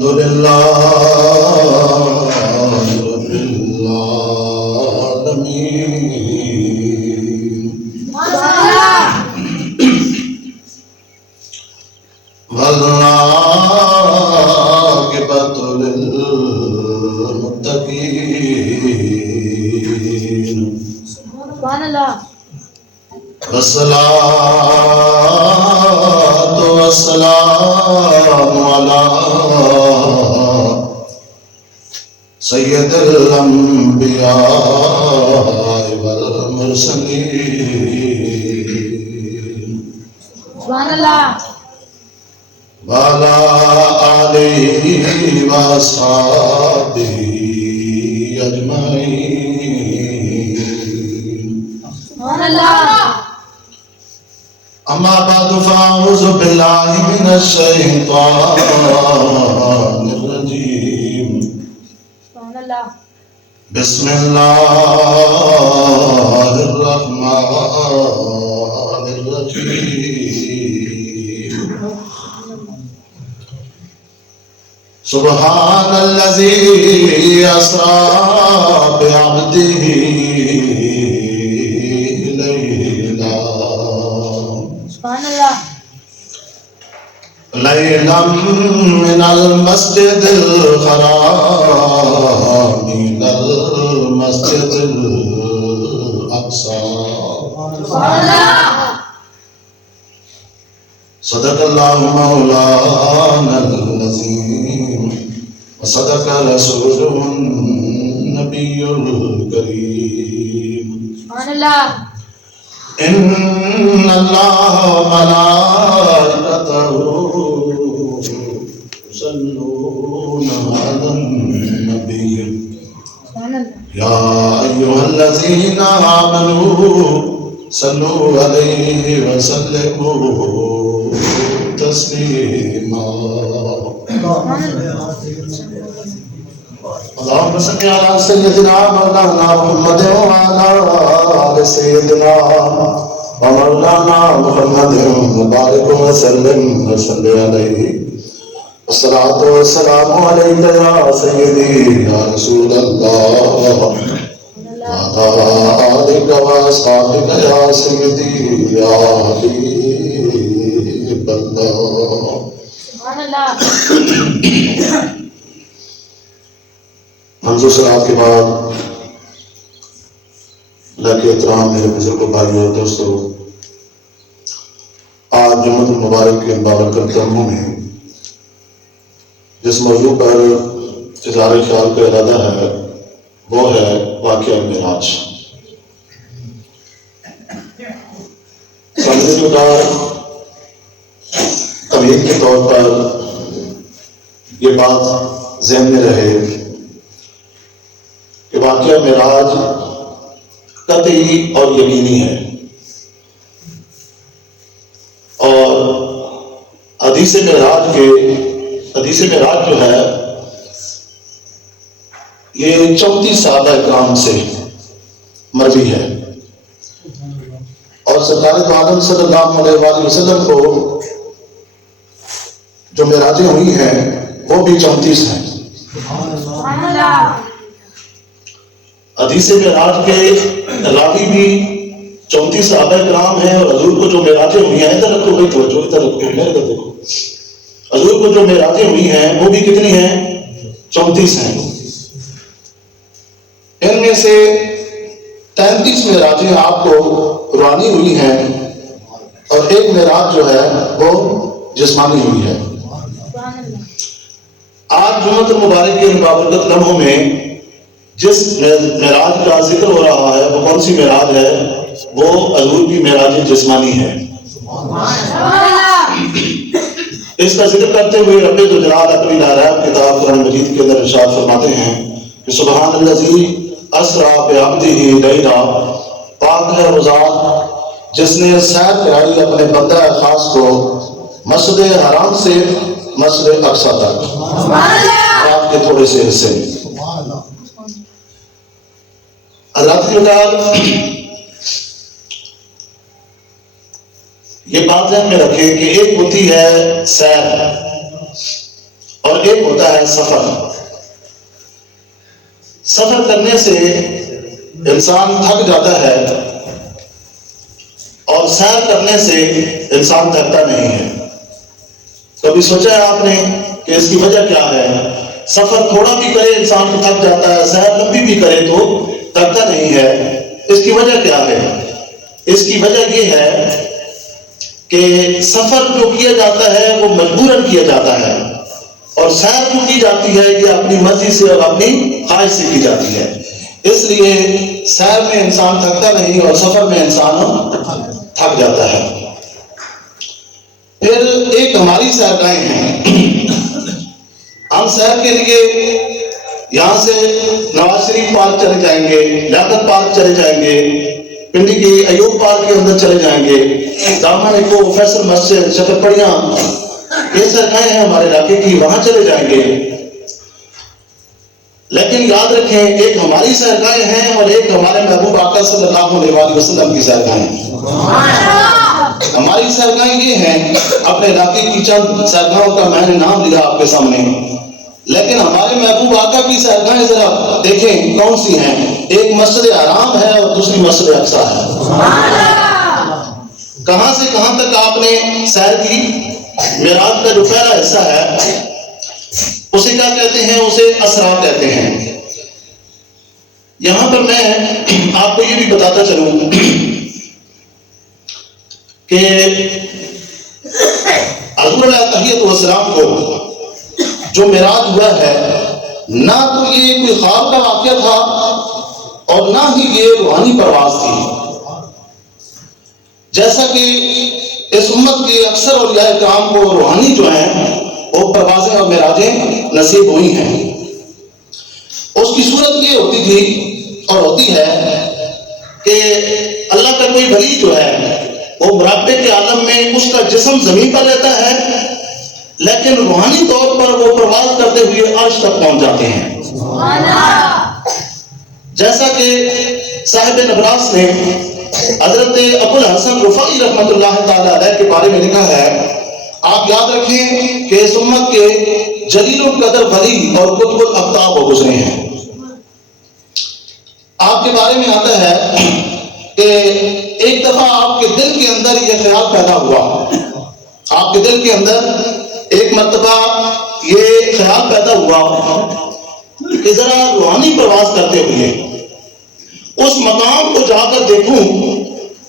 لله رب العالمين والعاقبة للمتقين سبحان اللہ والصلاة والسلام على سید الانبیاء والمرسلین سبحان اللہ وعلى آلہ واصحابہ اجمعین سبحان اللہ اما بعد فاعوذ باللہ من الشیطان الرجیم سبحان اللہ بسم اللہ الرحمن الرحیم سبحان الذی اسری بعبدہ سبحان اللہ لیلا من المسجد الحرام إلى المسجد الأقصى سبحان اللہ صدق اللہ مولانا العظیم وصدق رسوله النبی الکریم سبحان اللہ ان اللہ ملائکتہ یصلون علی النبی سبحان اللہ یا ایھا الذین آمنوا صلوا علیہ وسلموا تسلیما اللهم صل على سيدنا مولانا محمد وعلى آل سيدنا ومولانا محمد وبارك وسلم عليه الصلاة والسلام عليك يا سيدي يا رسول الله وعلى آلك وأصحابك يا سيدي يا حبيب الله سبحان اللہ منظور صلاحات کے بعد اللہ کے احترام میرے بزرگ بھائی اور دوستو، آج جمعۃ المبارک کے بابرکت لمحوں میں جس موضوع پر اظہار خیال کا ارادہ ہے وہ ہے واقعہ معراج۔ سمجھنے کے بعد تمہید کے طور پر یہ بات ذہن میں رہے کہ واقعہ معراج قطعی اور یقینی ہے، اور حدیث معراج جو ہے یہ 34 صحابہ اکرام سے مروی ہے، اور سرکار دو عالم صلی اللہ علیہ وآلہ وسلم کو جو معراجیں ہوئی ہیں وہ بھی 34 ہیں۔ سبحان اللہ حدیث معراج کے راوی بھی 34 صحابہ کرام ہیں، اور حضور کو جو معراجیں ہوئی ہیں، ادھر رکھو بھائی، توجہ ادھر رکھو، میرے کو دیکھو، حضور کو جو معراجیں ہوئی ہیں وہ بھی کتنی ہیں؟ 34 ہیں۔ ان میں سے 33 معراجیں آپ کو روحانی ہوئی ہیں، اور ایک معراج جو ہے وہ جسمانی ہوئی ہے۔ سبحان اللہ آج جمعۃ المبارک کے بابرکت لمحوں میں جس معراج کا ذکر ہو رہا ہے وہ کون سی معراج ہے؟ وہ حضور کی معراج جسمانی ہے۔ اس کا ذکر کرتے ہوئے رب ذوالجلال اپنی نارائب کتاب قرآن مجید کے اندر ارشاد فرماتے ہیں کہ سبحان الذی اسری بعبدہ لیلا، پاک ہے وہ ذات جس نے سیر کرائی اپنے بندہ خاص کو مسجد حرام سے مسجد اقصی تک، رات کے تھوڑے سے حصے میں۔ حضرات کی یہ بات ذہن میں رکھیں کہ ایک ہوتی ہے سیر، اور ایک ہوتا ہے سفر. سفر کرنے سے انسان تھک جاتا ہے اور سیر کرنے سے انسان تھکتا نہیں ہے. کبھی سوچا ہے آپ نے کہ اس کی وجہ کیا ہے؟ سفر تھوڑا بھی کرے انسان تو تھک جاتا ہے، سیر لمبی بھی کرے تو تھکتا نہیں ہے. اس کی وجہ کیا ہے؟ اس کی وجہ یہ ہے کہ سفر جو کیا جاتا ہے وہ مجبوراً کیا جاتا ہے، اور سیر جو کی جاتی ہے یہ اپنی مرضی سے اور اپنی خواہش سے کی جاتی ہے. اس لیے سیر میں انسان تھکتا نہیں اور سفر میں انسان تھک جاتا ہے. پھر ایک ہماری سیرگاہیں ہیں. ہم سیر کے لیے یہاں سے نواز شریف پارک چلے جائیں گے، لیاقت پارک چلے جائیں گے، پنڈی کی ایوب پارک کے اندر چلے جائیں گے، دامن ایکو، فیصل مسجد، شکرپڑیاں، یہ سیرگاہیں ہیں ہمارے علاقے کی، وہاں چلے جائیں گے. لیکن یاد رکھیں ایک ہماری سیرگاہیں ہیں اور ایک ہمارے محبوب آقا صلی اللہ علیہ وسلم کی سیرگاہیں ہیں. ہماری سیرگاہیں یہ ہیں، اپنے علاقے کی چند سیرگاہوں کا میں نے نام لیا آپ کے سامنے، لیکن ہمارے محبوب آقا کی سیرگاہیں ذرا دیکھیں کون سی ہیں. ایک مسجد حرام ہے اور دوسری مسجد اقصیٰ ہے. کہاں سے کہاں تک آپ نے سیر کی؟ معراج کا جو پہلا حصہ ہے اسے کیا کہتے ہیں؟ اسے اسرا کہتے ہیں. یہاں پر میں آپ کو یہ بھی بتاتا چلوں کہ حضور علیہ الصلوۃ والسلام کو جو معراج ہوا ہے، نہ تو یہ کوئی خواب کا واقعہ تھا اور نہ ہی یہ روحانی پرواز تھی. جیسا کہ اس امت کے اکثر اولیاء کرام کو روحانی جو ہیں وہ پروازیں اور معراجیں نصیب ہوئی ہیں. اس کی صورت یہ ہوتی تھی اور ہوتی ہے کہ اللہ کا کوئی ولی جو ہے وہ مراقبے کے عالم میں اس کا جسم زمین پر رہتا ہے، لیکن روحانی طور پر وہ پرواز کرتے ہوئے عرش تک پہنچ جاتے ہیں. جیسا کہ صاحب نبراس نے حضرت ابو الحسن رفاعی رحمۃ اللہ تعالی علیہ کے بارے میں لکھا ہے. آپ یاد رکھیں کہ اس امت کے جلیل القدر ولی اور قطب الاقطاب وہ گزرے ہیں. آپ کے بارے میں آتا ہے کہ ایک دفعہ آپ کے دل کے اندر یہ خیال پیدا ہوا، آپ کے دل کے اندر ایک مرتبہ یہ خیال پیدا ہوا کہ ذرا روحانی پرواز کرتے ہوئے اس مقام کو جا کر دیکھوں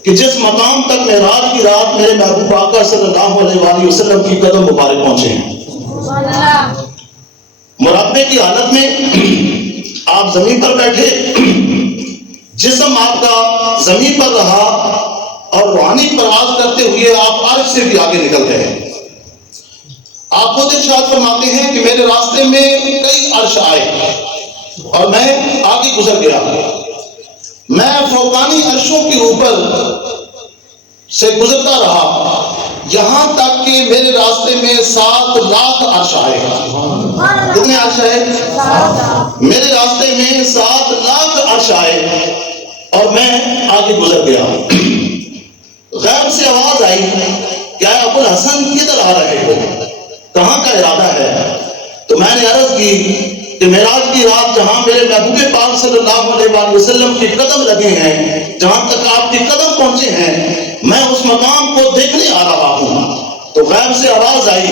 کہ جس مقام تک معراج کی رات میرے محبوب آقا صلی اللہ علیہ وسلم کی قدم مبارک پہنچے ہیں. مراقبے کی حالت میں آپ زمین پر بیٹھے، جسم آپ کا زمین پر رہا اور روحانی پرواز کرتے ہوئے آپ عرش سے بھی آگے نکل گئے. آپ خود ارشاد فرماتے ہیں کہ میرے راستے میں کئی عرش آئے اور میں آگے گزر گیا. میں فوقانی عرشوں کے اوپر سے گزرتا رہا یہاں تک کہ میرے راستے میں 7 لاکھ عرش آئے. کتنے عرش آئے؟ میرے راستے میں 7 لاکھ عرش آئے اور میں آگے گزر گیا. غیب سے آواز آئی، کیا ابو الحسن کدھر آ رہے ہو؟ کہاں کا ارادہ ہے؟ تو میں نے عرض کی کہ معراج کی رات جہاں میرے محبوب پاک صلی اللہ علیہ وسلم کے قدم لگے ہیں، جہاں تک آپ کے قدم پہنچے ہیں، میں اس مقام کو دیکھنے آ رہا ہوں. تو غیب سے آواز آئی،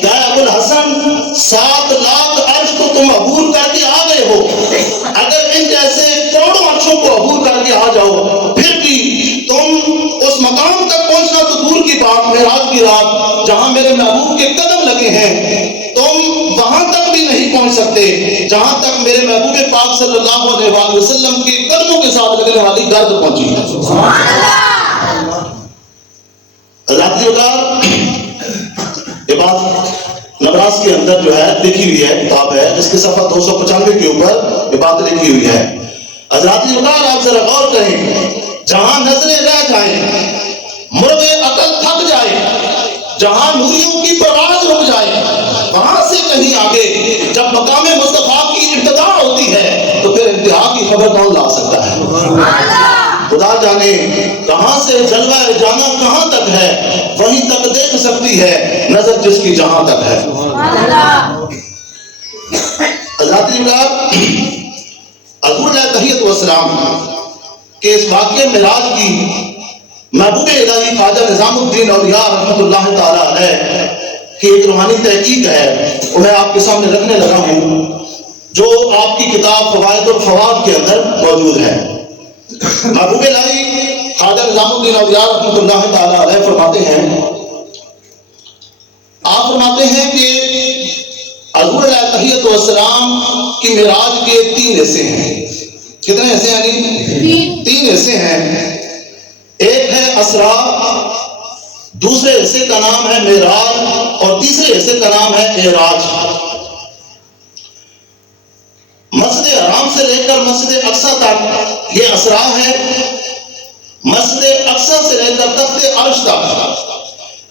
کیا ابو الحسن 7 لاکھ عرش کو تم عبور کر کے آ گئے ہو؟ اگر ان جیسے کروڑوں عرشوں کو عبور کر کے آ جاؤ پھر بھی تم اس مقام تک پہنچنا تو دور کی بات، معراج کی رات جہاں میرے محبوب کے قدم لگے ہیں تم وہاں تک بھی نہیں پہنچ سکتے جہاں تک میرے محبوب پاک صلی اللہ علیہ وسلم کے قدموں کے ساتھ لگنے والی گرد پہنچی ہے. ذاتی اوتار یہ بات نبراس کے اندر جو ہے لکھی ہوئی ہے، کتاب ہے جس کے صفحہ 295 کے اوپر یہ بات لکھی ہوئی ہے. حضرات اوتار آپ ذرا غور کریں، جہاں نظریں رہ جائیں، مرغ عقل تھک جائے، جہاں نوریوں کی پرواز رک جائے، وہاں سے کہیں آگے جب مقام مصطفیٰ کی ابتدا ہوتی ہے تو پھر انتہا کی خبر کون لا سکتا ہے؟ خدا جانے کہاں سے جلوہ جانا کہاں تک ہے، وہیں تک دیکھ سکتی ہے نظر جس کی جہاں تک ہے۔ حضرات حضور علیہ تحیت والسلام کے اس واقعے معراج کی محبوب الہی خواجہ نظام الدین اولیاء رحمۃ اللہ تعالی علیہ کی ایک روحانی تحقیق ہے، وہ میں آپ کے سامنے رکھنے لگا ہوں، جو آپ کی کتاب فوائد الفوائد کے اندر موجود ہے۔ محبوب الہی خواجہ نظام الدین اولیاء رحمۃ اللہ تعالی علیہ فرماتے ہیں، آپ فرماتے ہیں کہ حضور علیہ تحیت والسلام کی معراج کے 3 حصے ہیں۔ کتنے حصے ہیں؟ 3 حصے ہیں۔ ایک ہے اسرا، دوسرے حصے کا نام ہے معراج، اور تیسرے حصے کا نام ہے اعراج۔ مسجد حرام سے لے کر مسجد اقصی تک یہ اسرا ہے، مسجد اقصی سے لے کر تخت عرش تک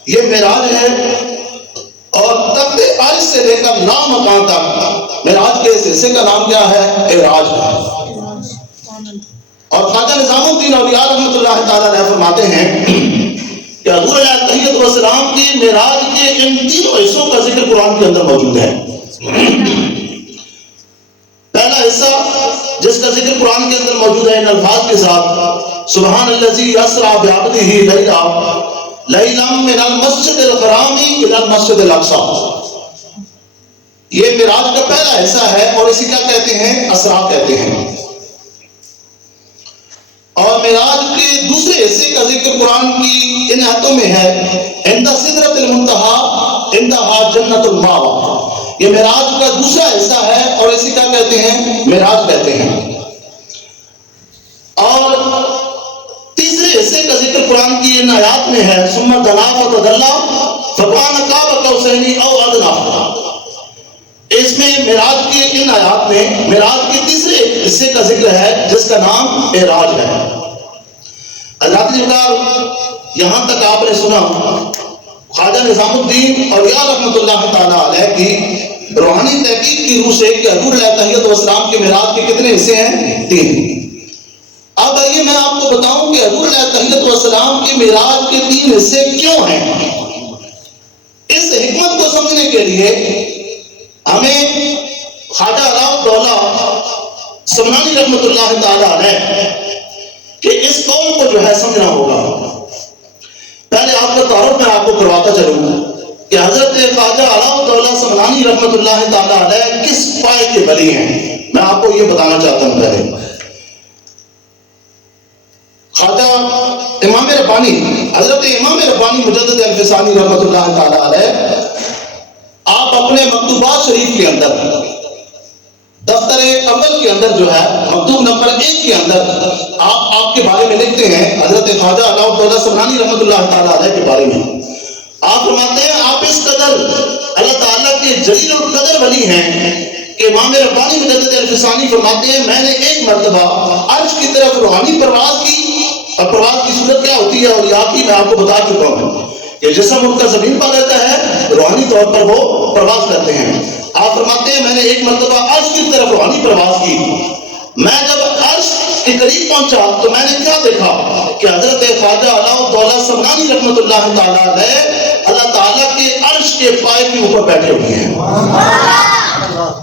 یہ معراج ہے، اور تخت عرش سے لے کر لا مکان تک معراج کے اس حصے کا نام کیا ہے؟ اعراج ہے۔ اور خواجہ نظام الدین اولیاء رحمۃ اللہ تعالی علیہ فرماتے ہیں کہ حضور علیہ تحیت والسلام کی معراج کے ان 3 حصوں کا ذکر قرآن کے اندر موجود ہے۔ پہلا حصہ جس کا ذکر قرآن کے اندر موجود ہے ان الفاظ کے ساتھ، سبحان الذی اسری بعبدہ لیلا لیلا من المسجد الحرام الی المسجد الاقصی۔ یہ معراج کا پہلا حصہ ہے، اور اسی کیا کہتے ہیں؟ اسرا کہتے ہیں۔ اور معراج کے دوسرے حصے کا ذکر قرآن کی ان آیتوں میں ہے، عند سدرۃ المنتہی عندہا جنت المأوی۔ یہ معراج کا دوسرا حصہ ہے، اور اسی کا کہتے ہیں معراج کہتے ہیں۔ اور تیسرے حصے کا ذکر قرآن کی ان آیات میں ہے، ثم دنا فتدلی فکان قاب قوسین او ادنی۔ اس میں معراج کے ان آیات میں معراج کے تیسرے حصے کا ذکر ہے جس کا نام اعراج ہے۔ حضرات یہاں تک آپ نے سنا خواجہ نظام الدین اولیاء رحمۃ اللہ تعالی علیہ کی روحانی تحقیق کی روح سے کہ حضور علیہ تحیت والسلام کے معراج کے کتنے حصے ہیں؟ 3۔ اب آئیے میں آپ کو بتاؤں کہ حضور علیہ تحیت والسلام کے معراج کے 3 حصے کیوں ہیں۔ اس حکمت کو سمجھنے کے لیے ہمیں خواجہ علاء الدولہ سمنانی رحمۃ اللہ تعالی علیہ کہ اس قول کو جو ہے سمجھنا ہوگا۔ پہلے آپ کا تعارف میں آپ کو کرواتا چلوں کہ حضرت خواجہ علاء الدولہ سمنانی رحمۃ اللہ تعالی علیہ کس پائے کے ولی ہیں، میں آپ کو یہ بتانا چاہتا ہوں۔ پہلے خواجہ امام ربانی، حضرت امام ربانی مجدد الفسانی رحمۃ اللہ تعالی علیہ، آپ اپنے مکتوبات شریف کے اندر دفتر اول کے اندر جو ہے مکتوب نمبر 1 کے اندر آپ کے بارے میں لکھتے ہیں، حضرت خواجہ علاء الدولہ سمنانی رحمۃ اللہ تعالی علیہ کے بارے میں آپ فرماتے ہیں، آپ اس قدر اللہ تعالیٰ کے جلیل القدر ولی ہیں کہ امام ربانی مجدد الفسانی فرماتے ہیں، میں نے ایک مرتبہ عرش کی طرف روحانی پرواز کی، اور پرواز کی صورت کیا ہوتی ہے اور یہاں کی میں آپ کو بتا چکا ہوں کہ جسم ان کا زمین پر رہتا ہے، روحانی طور پر وہ پرواز کرتے ہیں۔ آپ فرماتے ہیں میں نے ایک مرتبہ عرش کی طرف روحانی پرواز کی، میں جب عرش کے قریب پہنچا تو میں نے کیا دیکھا کہ حضرت خواجہ علاء الدولہ سمنانی رحمۃ اللہ تعالی علیہ اللہ تعالیٰ کے عرش کے پائے کے اوپر بیٹھے ہوئے ہیں۔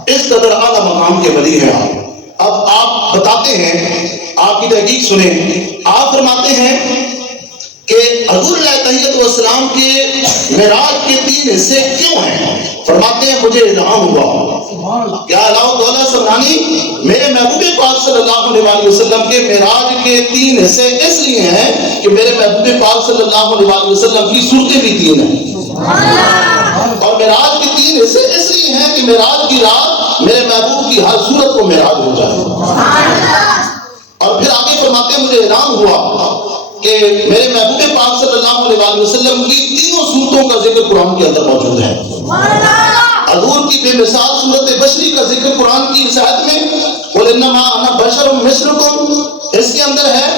اس قدر اعلیٰ مقام کے ولی ہیں آپ۔ اب آپ بتاتے ہیں، آپ کی تحقیق سنیں، آپ فرماتے ہیں کہ حضور علیہ تحیت والسلام کے معراج کے 3 حصے کیوں ہیں؟ فرماتے ہیں مجھے الہام ہوا کیا علاء الدولہ سمنانی میرے محبوب پاک صلی اللہ علیہ وسلم کے معراج کے 3 حصے اس لیے ہیں کہ میرے محبوب پاک صلی اللہ علیہ وسلم کی صورتیں بھی 3 ہیں، اور معراج کے 3 حصے اس لیے ہیں کہ معراج کی رات میرے محبوب کی ہر صورت کو معراج ہو جائے۔ اور پھر آگے فرماتے ہیں مجھے الہام ہوا کہ میرے محبوب پاک صلی اللہ علیہ وسلم کی 3 صورتوں کا ذکر قرآن کے اندر موجود ہے۔ حضور کی بے مثال صورت بشری کا ذکر قرآن کی اس آیت میں قُلْ إِنَّمَا أَنَا بَشَرٌ مِثْلُكُمْ، اس کے اندر ہے۔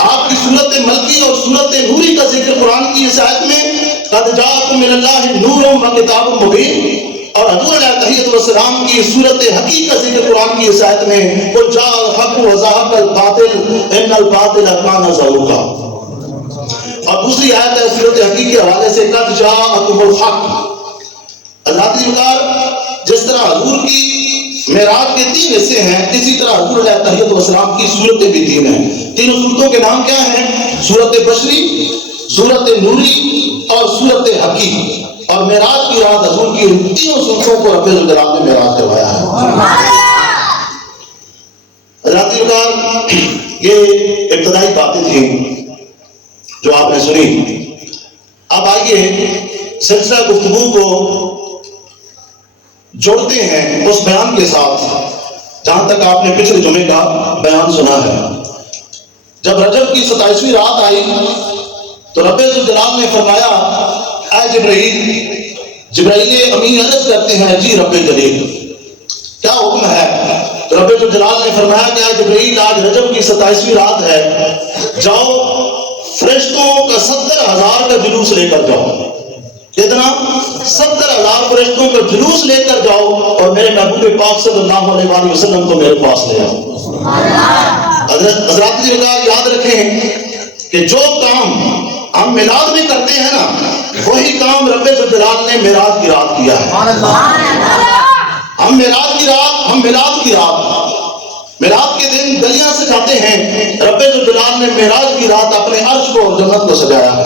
آپ کی صورت ملکی اور صورت نوری کا ذکر قرآن کی اس آیت میں قَدْ جَاءَكُم مِّنَ اللَّهِ نُورٌ وَكِتَابٌ مُبِينٌ، اور حضور علیہ تحیۃ والسلام کی صورت حقیق کا ذکر قرآن کی اس آیت میں قل جاء الحق وزهق الباطل ان الباطل کان زهوقا، اور دوسری آیت ہے صورت حقیق کے حوالے سے قد جاءکم الحق۔ حضرات جلال، جس طرح حضور کی معراج کے 3 حصے ہیں، اسی طرح حضور علیہ تحیۃ والسلام کی صورتیں بھی 3 ہیں۔ تینوں صورتوں کے نام کیا ہیں؟ صورت بشری، صورت نوری اور صورت حقیق۔ اور معراج کی رات حضور کی ان تینوں صورتوں کو رب الجلال نے معراج کروایا ہے۔ حضرات جلال، یہ ابتدائی باتیں تھیں جو آپ نے سنی۔ اب آئیے سلسلہ گفتگو کو جوڑتے ہیں اس بیان کے ساتھ جہاں تک آپ نے پچھلے جمعے کا بیان سنا ہے۔ جب رجب کی 27ویں رات آئی تو رب الجلال نے فرمایا اے جبرائیل امین عرض کرتے ہیں جی رب جلیل کیا حکم ہے؟ تو رب الجلال نے فرمایا کہ اے جبرائیل آج رجب کی 27ویں رات ہے، جاؤ فرشتوں کا 70,000 کا جلوس لے کر جاؤ۔ کتنا؟ 70,000 فرشتوں کا جلوس لے کر جاؤ اور میرے محبوب پاک صلی اللہ علیہ وآلہ وسلم کو میرے پاس لے آؤ۔ حضرات یاد رکھیں کہ جو کام ہم میلاد میں کرتے ہیں نا، وہی کام رب الجلال نے معراج کی رات کیا ہے۔ ہم میلاد کے دن گلیاں سجاتے ہیں، رب الجلال نے معراج کی رات اپنے عرش کو اور جنت کو سجایا ہے۔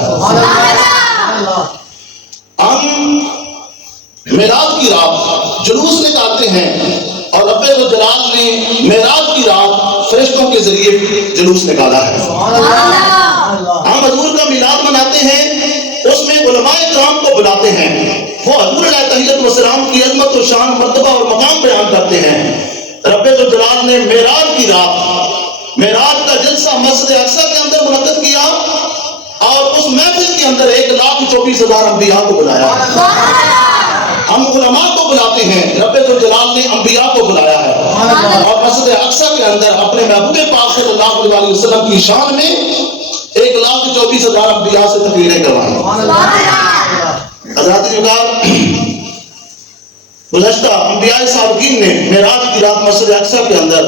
ہم میلاد کی رات جلوس نکالتے ہیں اور رب الجلال نے معراج کی رات فرشتوں کے ذریعے جلوس نکالا ہے۔ ہم حضور کا میلاد مناتے ہیں، اس میں علماء کرام کو بلاتے ہیں، وہ حضور علیہ تحیۃ والسلام کی عظمت و شان، مرتبہ اور مقام بیان کرتے ہیں۔ رب الجلال نے معراج کی رات، معراج کا جلسہ مسجد اقصی کے اندر منعقد کیا اور اس محفل کے اندر 1,24,000 انبیاء کو بلایا۔ ہم علماء کو بلاتے ہیں، رب الجلال نے انبیاء کو بلایا ہے اور مسجد اقصی کے اندر اپنے محبوب پاک صلی اللہ علیہ وسلم کی شان میں 1,24,000 انبیاء سے تقریریں کروائیں۔ حضرات جلال، گزشتہ انبیاء سابقین نے معراج کی رات مسجد اقصی کے اندر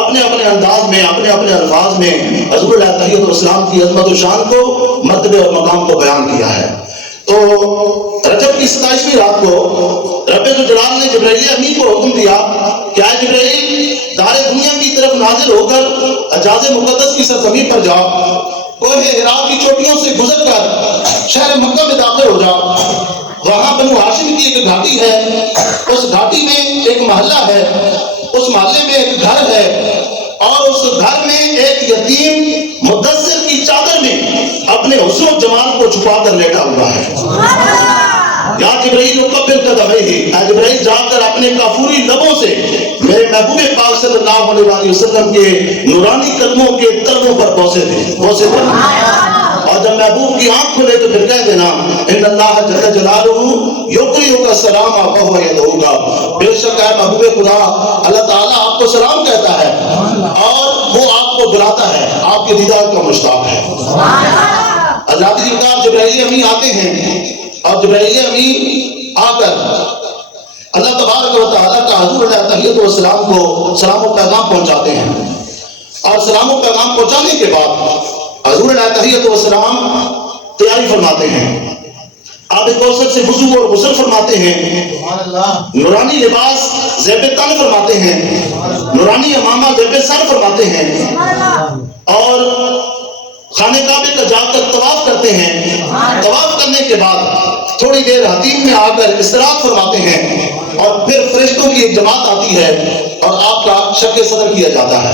اپنے اپنے انداز میں، اپنے اپنے الفاظ میں حضور علیہ تحیۃ والسلام کی عظمت و شان کو، مرتبے اور مقام کو بیان کیا ہے۔ تو رجب کی 27ویں رات کو رب الجلال نے جبرائیل امین کو حکم دیا کہ اے جبرائیل دار دنیا کی طرف نازل ہو کر حجاز مقدس کی سرزمین پر جاؤ، کوہ ہرا کی چوٹیوں سے گزر کر شہر مکہ میں داخل ہو جاؤ۔ وہاں بنو ہاشم کی ایک گھاٹی ہے، اس گھاٹی میں ایک محلہ ہے، اس محلے میں ایک گھر ہے اور اس گھر میں ایک یتیم مدثر کی چادر میں اپنے حسن و جمال کو چھپا کر لیٹا ہوا ہے۔ یا جبرائیل قبل قدمہ، جبرائیل جا کر اپنے کافوری لبوں سے میرے محبوب پاک صلی اللہ علیہ وسلم کے نورانی قدموں کے تلووں پر بوسے دے۔ اور جب محبوب کی آنکھ کھلے تو پھر کہہ دینا ان اللہ جل جلالہ یقریئک السلام وہو یدعوک، بے شک ہے محبوب خدا اللہ تعالیٰ آپ کو سلام کہتا ہے اور وہ آپ کو بلاتا ہے، آپ کے دیدار کا مشتاق ہے۔ حضرات جبرائیل امین آتے ہیں اور جبرائیل امین آ کر اللہ تبارک و تعالیٰ کا حضور علیہ تحیۃ والسلام کو سلام و پیغام پہنچاتے ہیں، اور سلام و پیغام پہنچانے کے بعد حضور علیہ تحیۃ والسلام تیاری فرماتے ہیں، آب کوثر سے وضو اور غسل فرماتے ہیں، نورانی لباس زیب تن فرماتے ہیں، نورانی امامہ زیب سر فرماتے ہیں اور خانہ کعبے کا جا کر طواف کرتے ہیں۔ طواف کرنے کے بعد تھوڑی دیر حتیم میں آ کر استراحت فرماتے ہیں اور پھر فرشتوں کی ایک جماعت آتی ہے اور آپ کا شق صدر کیا جاتا ہے،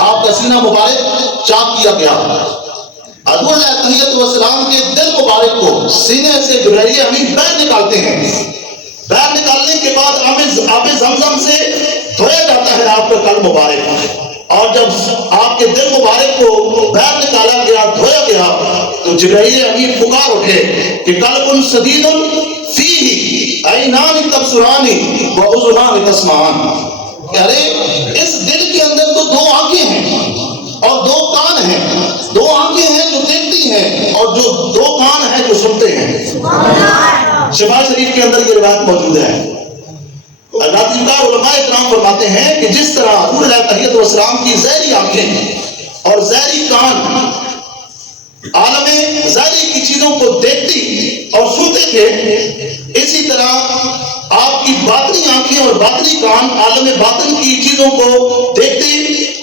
آپ کا سینہ مبارک چاک کیا گیا۔ حضور علیہ تحیۃ والسلام کے دل مبارک کو سینے سے جبرائیل امین باہر نکالتے ہیں، باہر نکالنے کے بعد آب زمزم سے دھویا جاتا ہے آپ کا قلب مبارک، اور جب آپ کے دل مبارک کو باہر نکالا گیا، دھویا گیا، تو جبرائیل امین پکار اٹھے کہ قلب سدید فیہ عینان تبصران واذنان تسمعان، ارے اس دل کے اندر تو 2 آنکھیں ہیں اور 2 کان ہیں، 2 آنکھیں ہیں جو دیکھتی ہیں اور جو 2 کان ہیں جو سنتے ہیں۔ شفا شریف کے اندر یہ روایت موجود ہے اللہ علماء اکرام فرماتے ہیں کہ جس طرح حضور علیہ تحیت والسلام کی زہری آنکھیں اور زہری کان عالم ظاہری کی چیزوں کو دیکھتی اور سنتے تھے، اسی طرح آپ کی باطنی آنکھیں اور باطنی کان عالم باطن کی چیزوں کو دیکھتے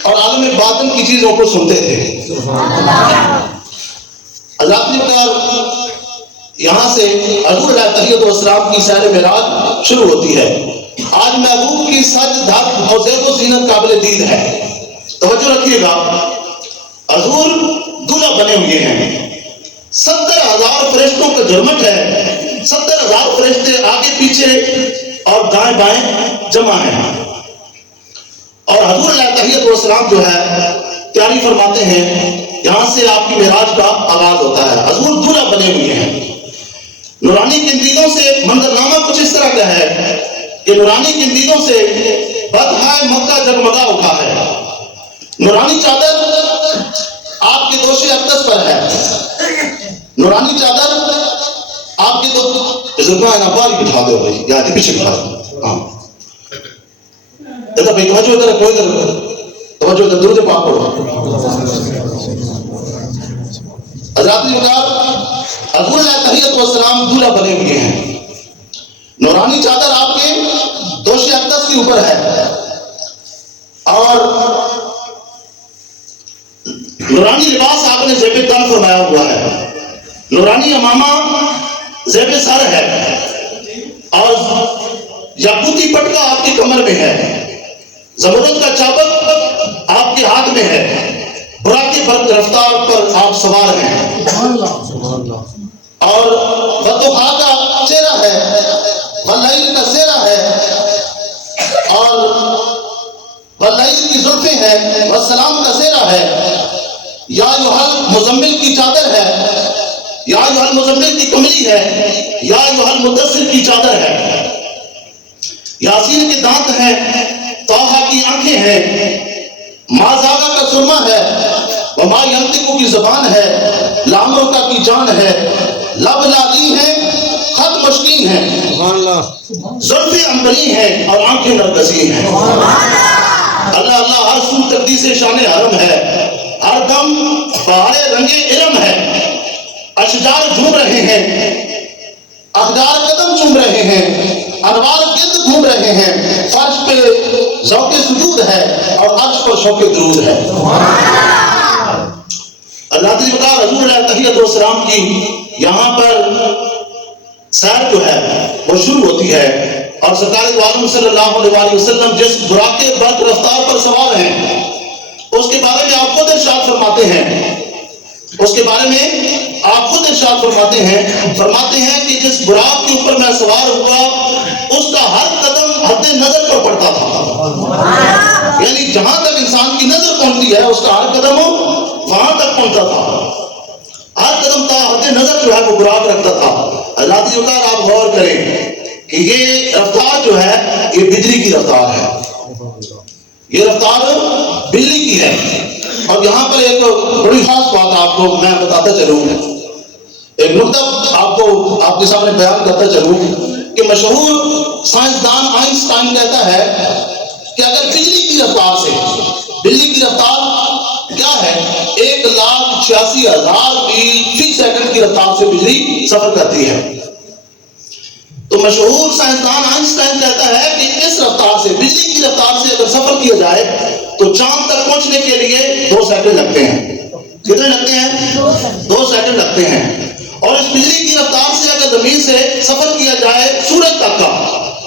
اور عالم باطن کی چیزوں کو سنتے تھے۔ حضرات یہاں سے حضور علیہ تحیت والسلام کی سیر معراج شروع ہوتی ہے۔ آج محبوب کی سج دھج اور زیب و زینت قابل دید ہے۔ توجہ رکھیے گا، حضور دلہا بنے ہوئے ہیں، 70,000 فرشتوں کا جرمٹ ہے، 70,000 فرشتے آگے پیچھے اور دائیں بائیں جمع ہیں، اور حضور علیہ تحیت والسلام جو ہے تیاری فرماتے ہیں، یہاں سے آپ کی معراج کا آغاز ہوتا ہے۔ حضور دلہا بنے ہوئے ہیں، نورانی قندیلوں سے منظرنامہ کچھ اس طرح کا ہے کہ نورانی قندیلوں سے بدحائے مکہ جگمگا اٹھا ہے، نورانی چادر آپ کے دوش اقدس پر ہے، نورانی چادر آپ کے باری بٹھا دو بھائی، یا پیچھے بٹھا دو، ہاں ادھر بھائی توجہ ادھر کوئی ادھر توجہ ادھر درود پاک پڑھو۔ حضرات حضور علیہ تحیت والسلام دلہا بنے ہوئے ہیں، نورانی چادر آپ کے دوش اقدس کے اوپر ہے، اور نورانی لباس آپ نے زیب تن فرمایا ہوا ہے، نورانی امامہ زیب سر ہے، اور یاقوتی پٹکا آپ کی کمر میں ہے، زمرد کا چابک آپ کے ہاتھ میں ہے، براق برق رفتار پر آپ سوار ہیں، اور بطوخا کا چہرہ ہے، واللیل کا سہرہ ہے، اور واللیل کی زلفیں ہیں، والسلام کا سہرہ ہے، یا یوحل مزمل کی چادر ہے، یا یوحل مزمل کی کملی ہے، یا یوحل مدثر کی چادر ہے، یاسین کے دانت ہیں، طٰہٰ کی آنکھیں ہیں، ما زاغا کا سرما ہے، وما ینطق کی زبان ہے، لام روکا کی جان ہے، لب لالی ہیں، خط مشکین ہیں، زلفیں عنبری ہیں اور آنکھیں نرگسی ہیں۔ اللہ اللہ ہر سو تقدیس شان حرم ہے، ہر دم بہارے رنگے علم ہے، اشجار جھوم رہے ہیں، اقدار قدم چوم رہے ہیں، انوار گرد گھوم رہے ہیں، فرش پہ ذوق سجود ہے اور عرش پر شوق درود ہے۔ اللہ تعالیٰ بتا حضور علیہ تحیت والسلام کی یہاں پر سیر جو ہے وہ شروع ہوتی ہے، اور سرکار دو عالم صلی اللہ علیہ وسلم جس براق برق رفتار پر سوار ہیں اس کے بارے میں آپ خود ارشاد فرماتے ہیں، اس کے بارے میں آپ خود ارشاد فرماتے ہیں کہ جس براق کے اوپر میں سوار ہوا اس کا ہر قدم حد نظر پر پڑتا تھا، یعنی جہاں تک انسان کی نظر پہنچتی ہے اس کا ہر قدم وہاں تک پہنچتا تھا، ہر قدم تا حد نظر جو ہے وہ براق رکھتا تھا۔ اللہ کی اوتار آپ غور کریں کہ یہ رفتار جو ہے یہ بجلی کی رفتار ہے، یہ رفتار بجلی کی ہے۔ اور یہاں پر ایک بڑی خاص بات آپ کو میں بتاتا چلوں، ایک نقطہ آپ کے سامنے بیان کرتا چلوں کہ مشہور سائنسدان آئنسٹائن کہتا ہے کہ اگر بجلی کی رفتار سے، بجلی کی رفتار کیا ہے، 1,86,000 میل فی سیکنڈ کی رفتار سے بجلی سفر کرتی ہے، تو مشہور سائنسدان آئنسٹائن کہتا ہے کہ اس رفتار سے، بجلی کی رفتار سے اگر سفر کیا جائے تو چاند تک پہنچنے کے لیے 2 سیکنڈ لگتے ہیں۔ کتنے لگتے ہیں؟ 2 سیکنڈ لگتے ہیں۔ اور اس بجلی کی رفتار سے اگر زمین سے سفر کیا جائے سورج تک کا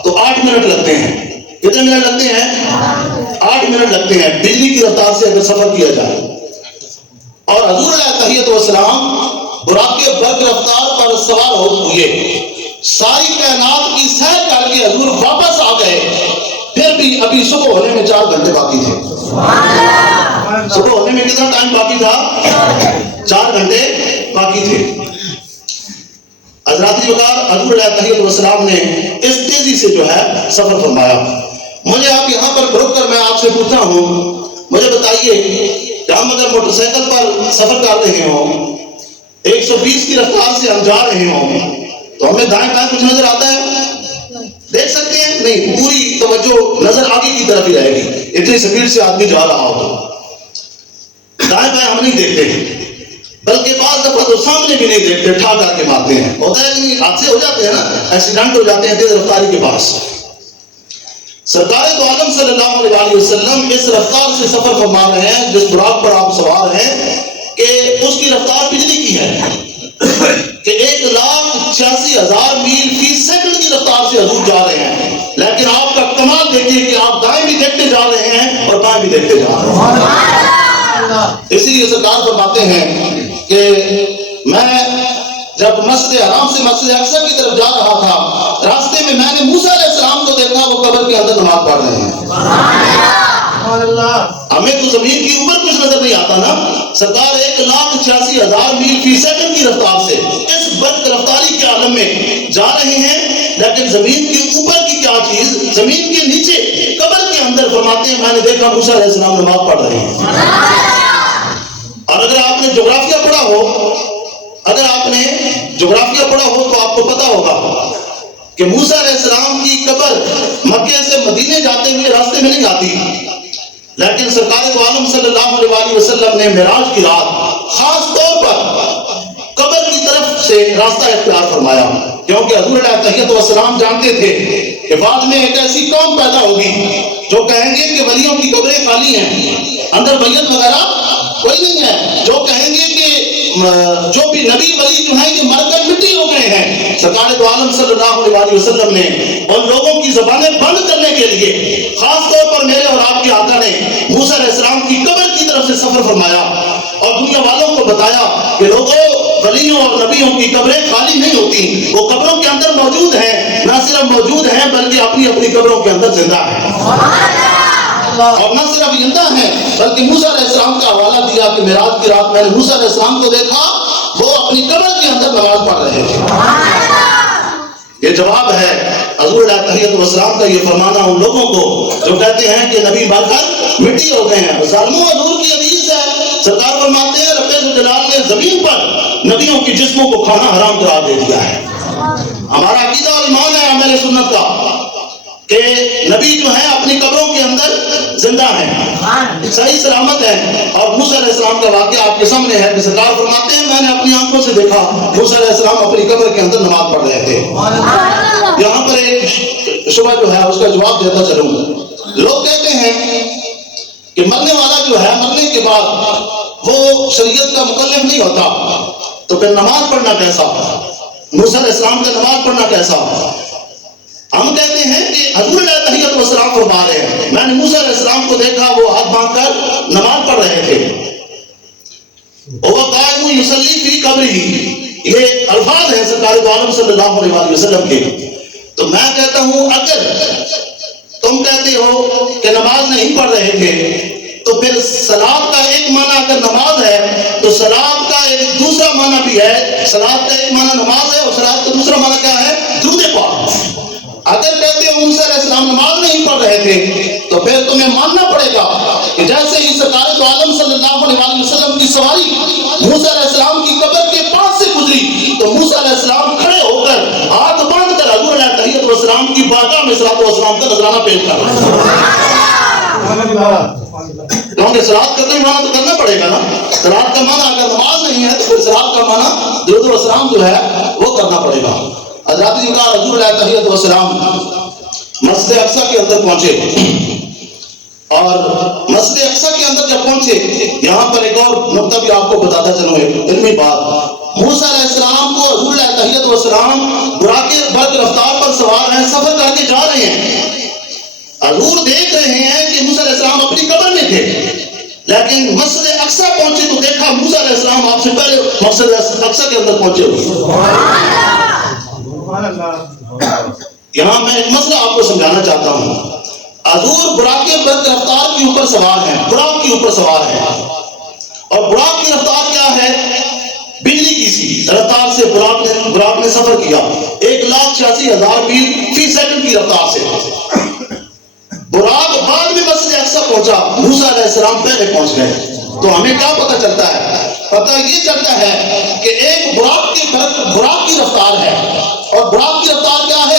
تو 8 منٹ لگتے ہیں۔ کتنے منٹ لگتے ہیں؟ 8 منٹ لگتے ہیں بجلی کی رفتار سے اگر سفر کیا جائے۔ اور حضور علیہ تحیت والسلام براق برق رفتار پر سوار ہوئے، ساری کائنات کی سیر کر کے حضور واپس آ گئے، پھر بھی ابھی صبح ہونے میں 4 گھنٹے باقی تھے۔ صبح ہونے میں کتنا ٹائم باقی تھا؟ 4 گھنٹے باقی تھے۔ حضرات حضور علیہ تحیت والسلام نے اس تیزی سے جو ہے سفر فرمایا۔ مجھے آپ یہاں پر رک کر میں آپ سے پوچھتا ہوں، مجھے بتائیے کہ ہم اگر موٹر سائیکل پر سفر کر رہے ہوں، 120 کی رفتار سے ہم جا رہے ہوں، تو ہمیں دائیں بائیں کچھ نظر آتا ہے؟ دیکھ سکتے ہیں نہیں، پوری توجہ نظر آگے کی طرف ہی رہے گی، اتنی سپیڈ سے آدمی جا رہا ہو تو دائیں بائیں ہم نہیں دیکھتے، بلکہ بعض دفعہ تو سامنے بھی نہیں دیکھتے، ٹھا کر کے مارتے ہیں، ہوتا ہے کہ نہیں، حادثے ہو جاتے ہیں نا، ایکسیڈنٹ ہو جاتے ہیں تیز رفتاری کے پاس۔ سرکار دو عالم صلی اللہ علیہ وسلم اس رفتار سے سفر فرما رہے ہیں جس براق پر آپ سوار ہیں کہ اس کی رفتار بجلی کی ہے کہ 1,86,000 میل فی سیکنڈ کی رفتار سے حضور جا رہے ہیں، لیکن آپ کا کمال دیکھیے کہ آپ دائیں بھی دیکھتے جا رہے ہیں اور بائیں بھی دیکھتے جا رہے ہیں۔ اسی لیے سرکار فرماتے ہیں کہ میں جب مسجد حرام سے مسجد اقصی کی طرف جا رہا تھا، راستے میں نے موسیٰ علیہ السلام کو دیکھا، وہ قبر کے اندر نماز پڑھ رہے ہیں۔ ہمیں تو زمین کے اوپر کچھ نظر نہیں آتا نا، سرکار 1,86,000 میل فی سیکنڈ کی رفتار سے اس برق رفتاری کے عالم میں جا رہے ہیں، لیکن زمین کے اوپر کی کیا چیز، زمین کے نیچے قبر کے اندر فرماتے ہیں میں نے دیکھا موسیٰ علیہ السلام نماز پڑھ رہے ہیں۔ اور اگر آپ نے جغرافیہ پڑھا ہو، اگر آپ نے جغرافیہ پڑھا ہو تو آپ کو پتا ہوگا کہ موسیٰ علیہ السلام کی قبر مکے سے مدینے جاتے ہوئے راستے میں نہیں آتی، لیکن سرکار دو عالم صلی اللہ علیہ وسلم نے معراج کی رات خاص طور پر قبر کی طرف سے راستہ اختیار فرمایا، کیونکہ حضور علیہ الصلوۃ والسلام جانتے تھے کہ بعد میں ایک ایسی قوم پیدا ہوگی جو کہیں گے کہ ولیوں کی قبریں خالی ہیں، اندر بیت وغیرہ کوئی نہیں ہے، جو کہیں گے کہ جو بھی نبی ولی جو ہیں یہ مر کر مٹی ہو گئے ہیں۔ سرکار دو عالم صلی اللہ علیہ وسلم نے ان لوگوں کی زبانیں بند کرنے کے لیے خاص طور پر میرے اور آپ کے آقا نے موسیٰ علیہ السلام کی قبر کی طرف سے سفر فرمایا اور دنیا والوں کو بتایا کہ لوگوں، ولیوں اور نبیوں کی قبریں خالی نہیں ہوتی، وہ قبروں کے اندر موجود ہیں، نہ صرف موجود ہیں بلکہ اپنی اپنی قبروں کے اندر زندہ ہیں، اور نہ صرف زندہ ہیں بلکہ موسیٰ علیہ السلام کا حوالہ دیا کہ معراج کی رات میں نے موسیٰ علیہ السلام کو دیکھا، وہ اپنی قبر کے اندر نماز پڑھ رہے تھے۔ یہ جواب ہے حضور علیہ الصلوۃ والسلام کا یہ فرمانا ان لوگوں کو جو کہتے ہیں کہ نبی مر کر مٹی ہو گئے ہیں۔ ظالموں، حضور کی حدیث ہے، سرکار فرماتے ہیں رب ذوالجلال نے زمین پر نبیوں کی جسموں کو کھانا حرام قرار دے دیا ہے۔ ہمارا عقیدہ اور ایمان ہے اہل سنت کا کہ نبی جو ہیں اپنی قبروں کے اندر زندہ ہیں، صحیح سلامت ہیں، اور موسیٰ علیہ السلام کا واقعہ آپ کے سامنے ہے کہ سرکار فرماتے ہیں میں نے اپنی آنکھوں سے دیکھا موسیٰ علیہ السلام اپنی قبر کے اندر نماز پڑھ رہے تھے۔ یہاں پر ایک شبہ جو ہے اس کا جواب دیتا چلوں، لوگ کہتے ہیں کہ مرنے والا جو ہے مرنے کے بعد وہ شریعت کا مکلف نہیں ہوتا، تو پھر نماز پڑھنا کیسا، موسیٰ علیہ السلام کا نماز پڑھنا کیسا؟ ہم کہتے ہیں کہ حضور علیہ الصلوۃ والسلام فرما رہے ہیں میں نے موسیٰ علیہ السلام کو دیکھا، وہ ہاتھ باندھ کر نماز پڑھ رہے تھے، وہ قائم یصلی فی قبرہ، یہ الفاظ ہیں سرکار دو عالم صلی اللہ علیہ وسلم کے۔ تو میں کہتا ہوں اگر تم کہتے ہو کہ نماز نہیں پڑھ رہے تھے تو پھر صلاۃ کا ایک معنی اگر نماز ہے تو صلاۃ کا ایک دوسرا معنی بھی ہے، صلاۃ کا ایک معنی نماز ہے اور صلاۃ کا دوسرا معنی کیا ہے، درود پاک۔ اگر کہتے ہو موسیٰ علیہ السلام نماز نہیں پڑھ رہے تھے تو پھر تمہیں ماننا پڑے گا کہ جیسے ہی سرکار دو عالم صلی اللہ علیہ وسلم کی سواری موسیٰ علیہ السلام کی قبر کے پاس سے گزری تو موسیٰ علیہ السلام کھڑے ہو کر ہاتھ باندھ کر حضور علیہ الصلوۃ والسلام کی بارگاہ میں صلاۃ والسلام کا نذرانہ پیش کر رہے ہیں، کیونکہ صلاۃ کا کوئی معنی تو کرنا پڑے گا نا، صلاۃ کا معنی اگر نماز نہیں ہے تو پھر صلاۃ کا معنی درود والسلام جو ہے وہ کرنا پڑے گا۔ حضرات انکار حضور علیہ الصلوۃ والسلام مسجد اقصی کے اندر پہنچے اور مسجد اقصی کے اندر جب پہنچے یہاں پر ایک اور نقطہ بھی آپ کو بتاتا چلوں، ایک علمی بات، موسیٰ علیہ السلام کو حضور علیہ الصلوۃ والسلام براق برق رفتار پر سوار ہیں، سفر کر کے جا رہے ہیں، حضور دیکھ رہے ہیں کہ موسیٰ علیہ السلام اپنی قبر میں تھے، لیکن مسجد اقصی پہنچے تو دیکھا موسیٰ علیہ السلام آپ سے پہلے مسجد اقصی کے اندر پہنچے ہوئے۔ یہاں میں ایک مسئلہ آپ کو سمجھانا چاہتا ہوں، حضور براق برق رفتار کے اوپر سوار ہیں، براق کے اوپر سوار ہیں، اور براق کی رفتار کیا ہے، بجلی کی سی رفتار سے براق نے سفر کیا 1,86,000 میل فی سیکنڈ کی رفتار سے۔ براق بعد میں مسجد اقصی پہنچا، موسیٰ علیہ السلام پہلے پہنچ گئے، تو ہمیں کیا پتہ چلتا ہے، پتہ یہ چلتا ہے کہ ایک براق کی رفتار ہے، اور براق کی رفتار کیا ہے،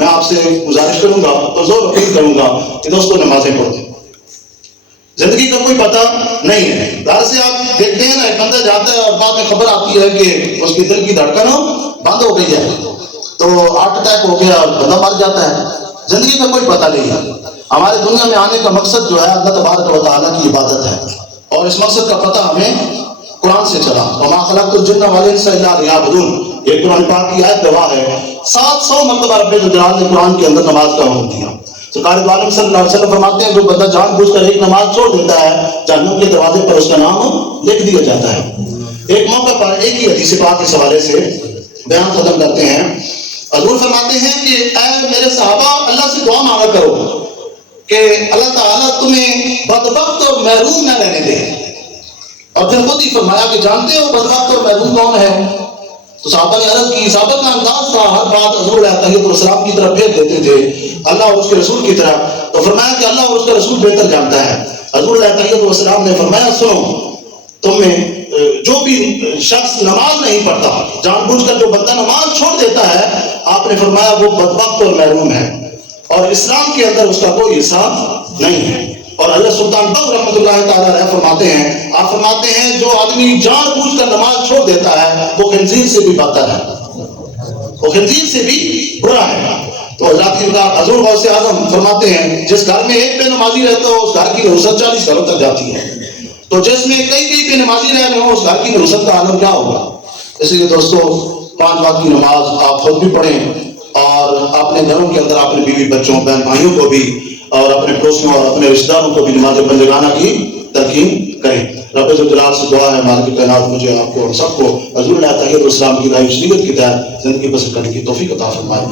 میں آپ سے گزارش کروں گا اور زور اپیل کروں گا کہ دوستوں نمازیں پڑھ دیں. زندگی کا کوئی پتہ نہیں ہے. ظاہر سے آپ دیکھتے ہیں نا، ایک بندہ جاتا ہے اور بعد میں خبر آتی ہے کہ اس کی دل کی دھڑکن بند ہو گئی ہے، تو ہارٹ اٹیک ہو گیا اور بندہ مر جاتا ہے. زندگی کا کوئی پتہ نہیں ہے. ہمارے دنیا میں آنے کا مقصد جو ہے اللہ تبارک و تعالیٰ کی عبادت ہے، اور اس مقصد کا پتہ ہمیں قرآن سے چلا. وما خلقت الجن والانس الا ليعبدون، یہ قرآن پاک کی آیت گواہ ہے. 700 مرتبہ رب الجلال نے قرآن کے اندر نماز کا حکم دیا. سرکار دو عالم صلی اللہ علیہ وسلم فرماتے ہیں جو بندہ جان بوجھ کر ایک نماز چھوڑ دیتا ہے، جہنم کے دروازے پر اس کا نام لکھ دیا جاتا ہے. ایک موقع پر ایک ہی حدیث پاک اس حوالے سے بیان ختم کرتے ہیں. حضور فرماتے ہیں کہ اے میرے صحابہ، اللہ سے دعا مانگا کرو کہ اللہ تعالیٰ تمہیں بدبخت اور محروم نہ رہنے دے. اور پھر خود ہی فرمایا کہ جانتے ہو بدبخت اور محروم کون ہے؟ تو صحابہ نے عرض کی، صحابہ کا انداز تھا ہر بات حضور علیہ السلام کی طرف بھیج دیتے تھے، اللہ اور اس کے رسول کی طرف. تو فرمایا کہ اللہ اور اس کا رسول بہتر جانتا ہے. حضور علیہ السلام نے فرمایا سنو، تم میں جو بھی شخص نماز نہیں پڑھتا، جان بوجھ کر جو بندہ نماز چھوڑ دیتا ہے، آپ نے فرمایا وہ بدبخت اور محروم ہے، اور اسلام کے اندر اس کا کوئی حصہ نہیں ہے. اور حضرت سلطان بغ رحمۃ اللہ تعالیٰ علیہ فرماتے ہیں، آپ فرماتے ہیں جو آدمی جان بوجھ کر نماز چھوڑ دیتا ہے وہ خنزیر سے بھی بدتر ہے، وہ خنزیر سے بھی برا ہے. تو حضور غوث اعظم فرماتے ہیں جس گھر میں ایک بے نمازی رہتا ہو اس گھر کی نحوست 40 گھروں تک جاتی ہے. تو جس میں کئی بے نمازی رہ رہے ہوں اس گھر کی نحوست کا عالم کیا ہوگا. اس لیے دوستو 5 وقت کی نماز آپ خود بھی پڑھیں اور اپنے گھروں کے اندر اپنے بیوی بچوں بہن بھائیوں کو بھی اور اپنے پڑوسیوں اور اپنے رشتہ داروں کو بھی نماز بندگانہ کی تلقین کریں. رب الجلال سے دعا ہے مالک کائنات مجھے آپ کو اور سب کو حضور علیہ السلام کی راہ شریعت کی تحت زندگی بسر کرنے کی توفیق عطا فرمائے.